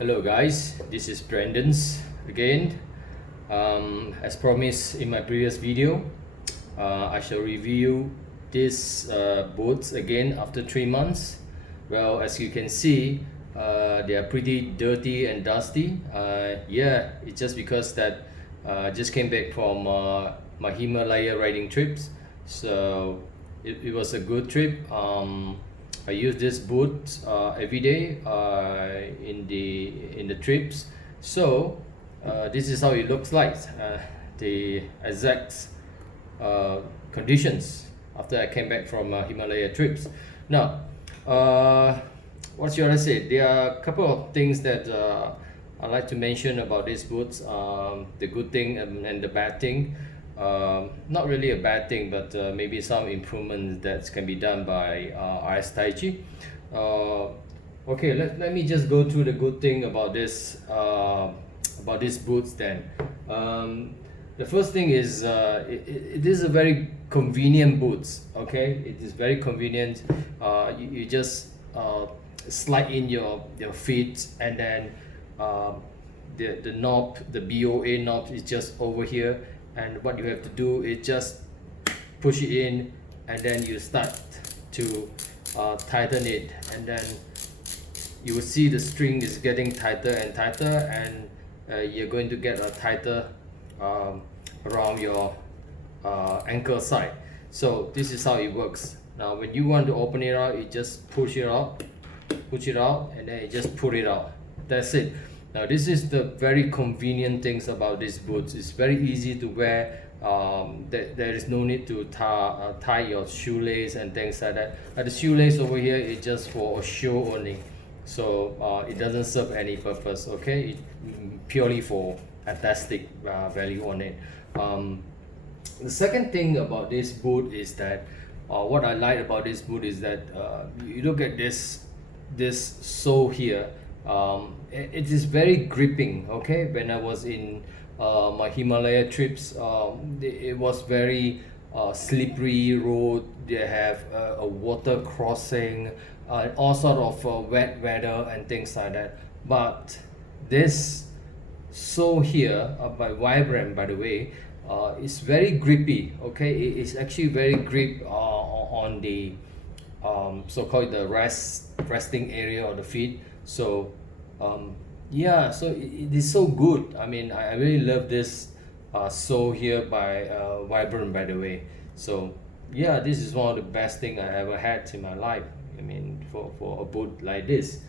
Hello guys, this is Brandon's again. As promised in my previous video, I shall review these boots again after 3 months. Well, as you can see, they are pretty dirty and dusty. Yeah, it's just because that I just came back from my Himalaya riding trips. So it was a good trip. I use this boot every day in the trips. So this is how it looks like, the exact conditions after I came back from Himalaya trips. Now, what should I say? There are a couple of things that I'd like to mention about these boots. The good thing and the bad thing. Not really a bad thing, but maybe some improvements that can be done by RS Taichi. Okay, let me just go through the good thing about these boots then. The first thing is it is a very convenient boots. Okay, it is very convenient. You just slide in your feet, and then the knob, the BOA knob is just over here, and what you have to do is just push it in, and then you start to tighten it, and then you will see the string is getting tighter and tighter, and you're going to get a tighter around your ankle side. So this is how it works. Now when you want to open it out, you just push it out, and then you just pull it out. That's it. Now this is the very convenient things about these boots. It's very easy to wear. There is no need to tie your shoelace and things like that. The shoelace over here is just for a show only, so it doesn't serve any purpose. Okay, purely for aesthetic value on it. The second thing about this boot is that what I like about this boot is that you look at this sole here. It is very gripping. Okay, when I was in my Himalaya trips, it was very slippery road. They have a water crossing, all sort of wet weather and things like that. But this sole here by Vibram, by the way, is very grippy. Okay, it is actually very grip on the so-called the resting area of the feet. So yeah, so it is so good. I mean, I really love this sole here by Vibram, by the way. So yeah, this is one of the best thing I ever had in my life. I mean, for a boot like this.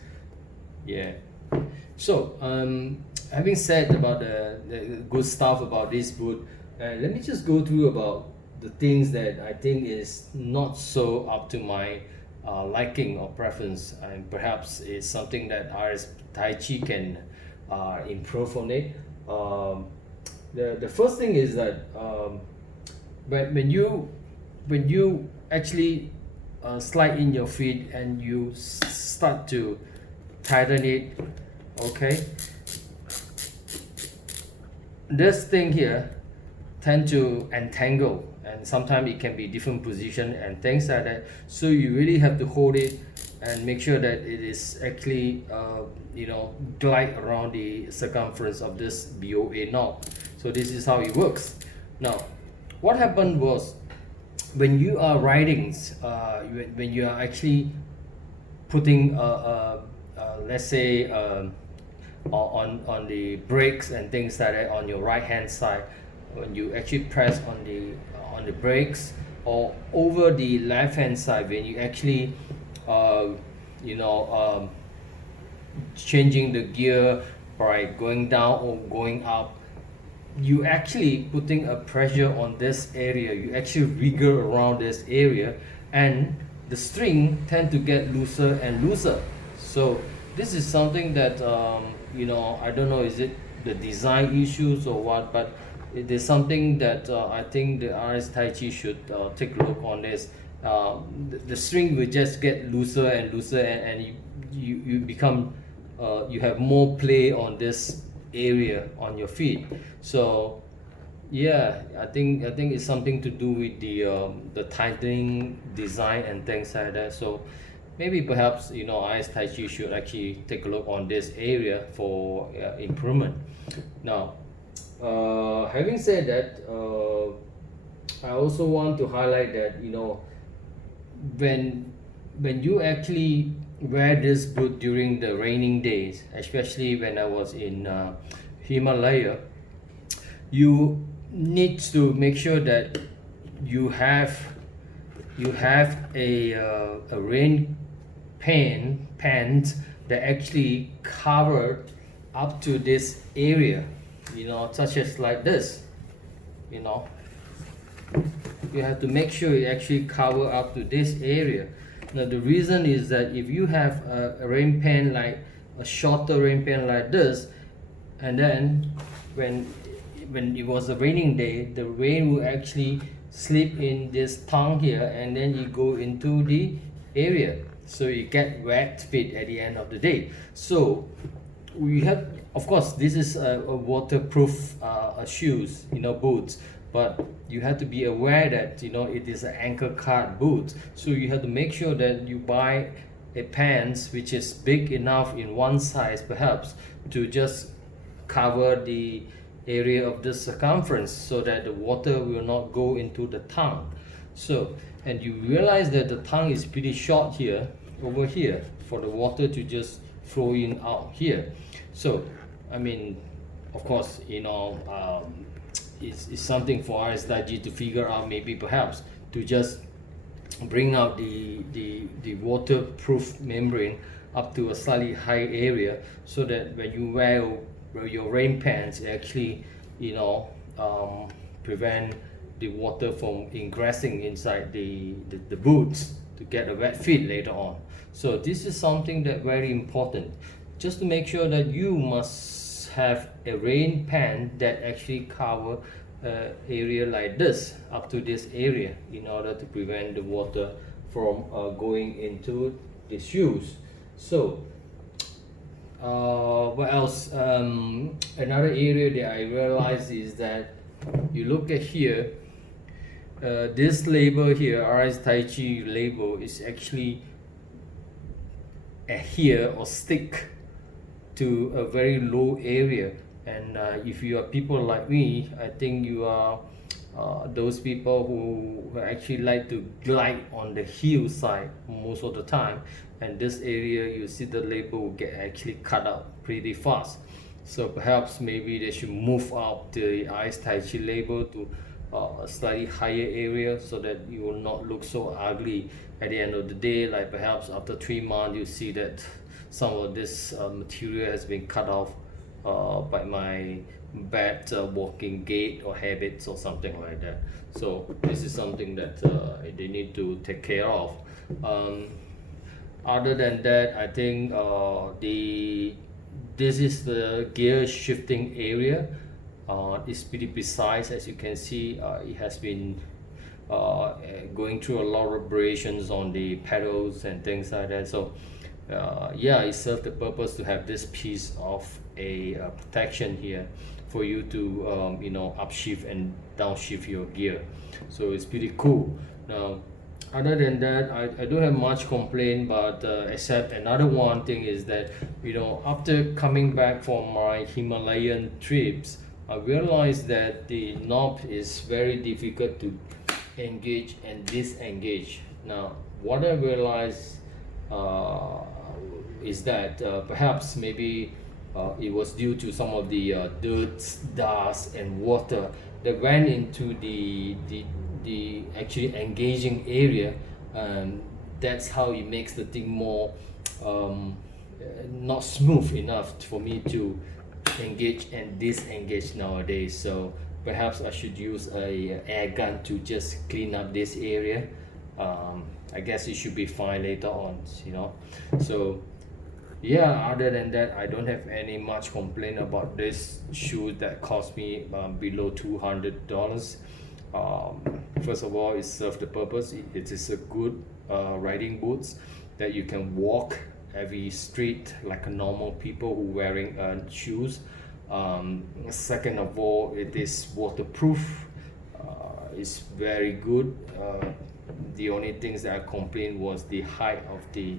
Yeah. So having said about the good stuff about this boot, let me just go through about the things that I think is not so up to my liking or preference, and perhaps it's something that RS Taichi can improve on it. The first thing is that when you actually slide in your feet and you start to tighten it, okay, this thing here tend to entangle, and sometimes it can be different position and things like that. So you really have to hold it and make sure that it is actually glide around the circumference of this BOA knob. So this is how it works. Now what happened was, when you are riding, when you are actually putting let's say on the brakes and things like that on your right hand side, when you actually press on the brakes, or over the left hand side when you actually changing the gear by going down or going up, you actually putting a pressure on this area. You actually wriggle around this area, and the string tend to get looser and looser. So this is something that I don't know, is it the design issues or what, but it is something that I think the RS Taichi should take a look on this. The string will just get looser and looser, and you become you have more play on this area on your feet. So yeah, I think it's something to do with the tightening design and things like that. So maybe perhaps Taichi should actually take a look on this area for improvement. Now, having said that, I also want to highlight that when you actually wear this boot during the raining days, especially when I was in Himalaya, you need to make sure that you have a rain pants that actually cover up to this area, such as like this. You have to make sure you actually cover up to this area. Now the reason is that if you have a rain pen, like a shorter rain pen like this, and then when it was a raining day, the rain will actually slip in this tongue here, and then you go into the area, so you get wet feet at the end of the day. So we have, of course, this is a waterproof shoes, boots, but you have to be aware that it is an ankle cut boot, so you have to make sure that you buy a pants which is big enough in one size, perhaps, to just cover the area of the circumference, so that the water will not go into the tongue. So, and you realize that the tongue is pretty short here, over here, for the water to just flow in out here. So I mean, of course, it's something for us Taichi to figure out, maybe perhaps to just bring out the waterproof membrane up to a slightly high area, so that when you wear your rain pants, it actually prevent the water from ingressing inside the boots to get a wet feet later on. So this is something that very important, just to make sure that you must have a rain pant that actually cover area like this up to this area, in order to prevent the water from going into the shoes. So what else? Another area that I realized is that you look at here, this label here, RS Taichi label, is actually adhere or stick to a very low area. And if you are people like me, I think you are those people who actually like to glide on the heel side most of the time, and this area, you see the label will get actually cut out pretty fast. So perhaps maybe they should move up the RS Taichi label to a slightly higher area, so that you will not look so ugly at the end of the day. Like perhaps after 3 months, you see that some of this material has been cut off by my bad walking gait or habits or something like that. So this is something that they need to take care of. Other than that, I think this is the gear shifting area. It's pretty precise, as you can see. It has been going through a lot of abrasions on the pedals and things like that. So yeah, it serves the purpose to have this piece of a protection here for you to upshift and downshift your gear. So it's pretty cool. Now, other than that, I don't have much complaint, but except another one thing is that after coming back from my Himalayan trips, I realized that the knob is very difficult to engage and disengage. Now, what I realized is that perhaps maybe it was due to some of the dirt, dust, and water that went into the actually engaging area, and that's how it makes the thing more not smooth enough for me to engage and disengage nowadays. So perhaps I should use a air gun to just clean up this area. I guess it should be fine later on, so yeah, other than that, I don't have any much complaint about this shoe that cost me below $200. First of all, it serves the purpose. It is a good riding boots that you can walk every street like a normal people who wearing shoes. Second of all, it is waterproof. It's very good. the only things that I complained was the height of the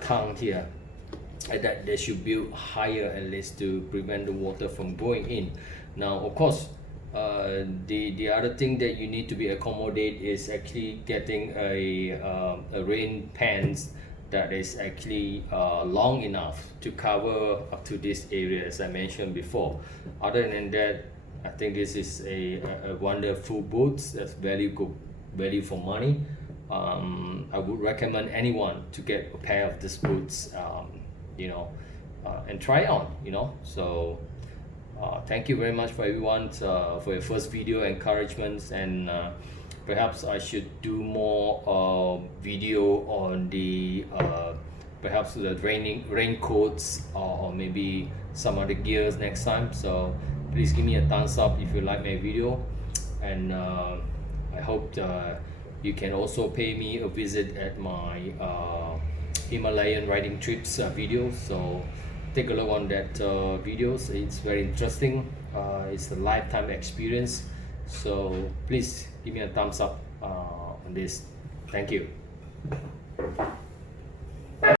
tongue here, that they should build higher at least to prevent the water from going in. Now of course, the other thing that you need to be accommodate is actually getting a rain pants that is actually long enough to cover up to this area, as I mentioned before. Other than that, I think this is a wonderful boots. That's good value for money. I would recommend anyone to get a pair of these boots, you know, and try on, you know. So thank you very much for everyone for your first video encouragements, and perhaps I should do more video on the perhaps the raincoats, or maybe some other gears next time. So please give me a thumbs up if you like my video, and I hope you can also pay me a visit at my Himalayan riding trips video. So take a look on that videos. It's very interesting. It's a lifetime experience. So please give me a thumbs up on this. Thank you.